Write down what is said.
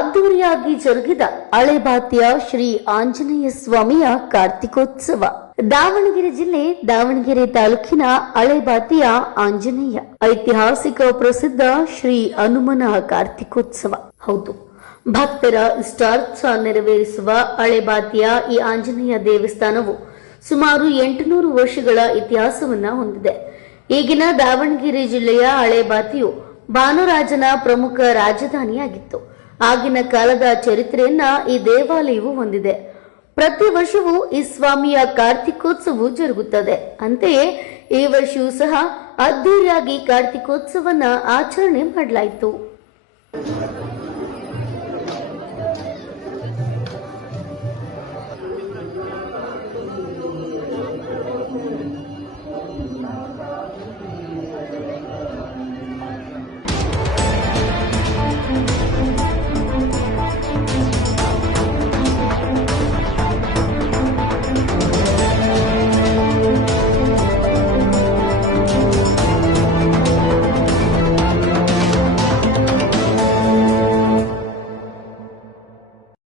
ಅದ್ದೂರಿಯಾಗಿ ಜರುಗಿದ ಹಳೇಬಾತಿಯ ಶ್ರೀ ಆಂಜನೇಯ ಸ್ವಾಮಿಯ ಕಾರ್ತಿಕೋತ್ಸವ. ದಾವಣಗೆರೆ ಜಿಲ್ಲೆ ದಾವಣಗೆರೆ ತಾಲೂಕಿನ ಹಳೇಬಾತಿಯ ಆಂಜನೇಯ ಐತಿಹಾಸಿಕ ಪ್ರಸಿದ್ಧ ಶ್ರೀ ಹನುಮನ ಕಾರ್ತಿಕೋತ್ಸವ. ಹೌದು, ಭಕ್ತರ ಇಷ್ಟಾರ್ಥ ನೆರವೇರಿಸುವ ಹಳೇಬಾತಿಯ ಈ ಆಂಜನೇಯ ದೇವಸ್ಥಾನವು ಸುಮಾರು 800 ವರ್ಷಗಳ ಇತಿಹಾಸವನ್ನ ಹೊಂದಿದೆ. ಈಗಿನ ದಾವಣಗೆರೆ ಜಿಲ್ಲೆಯ ಹಳೇಬಾತಿಯು ಭಾನುರಾಜನ ಪ್ರಮುಖ ರಾಜಧಾನಿಯಾಗಿತ್ತು. ಆಗಿನ ಕಾಲದ ಚರಿತ್ರೆಯನ್ನ ಈ ದೇವಾಲಯವು ಹೊಂದಿದೆ. ಪ್ರತಿ ವರ್ಷವೂ ಈ ಸ್ವಾಮಿಯ ಕಾರ್ತಿಕೋತ್ಸವ ಜರುಗುತ್ತದೆ. ಅಂತೆಯೇ ಈ ವರ್ಷವೂ ಸಹ ಅದ್ದೂರಿಯಾಗಿ ಕಾರ್ತಿಕೋತ್ಸವನ ಆಚರಣೆ ಮಾಡಲಾಯಿತು.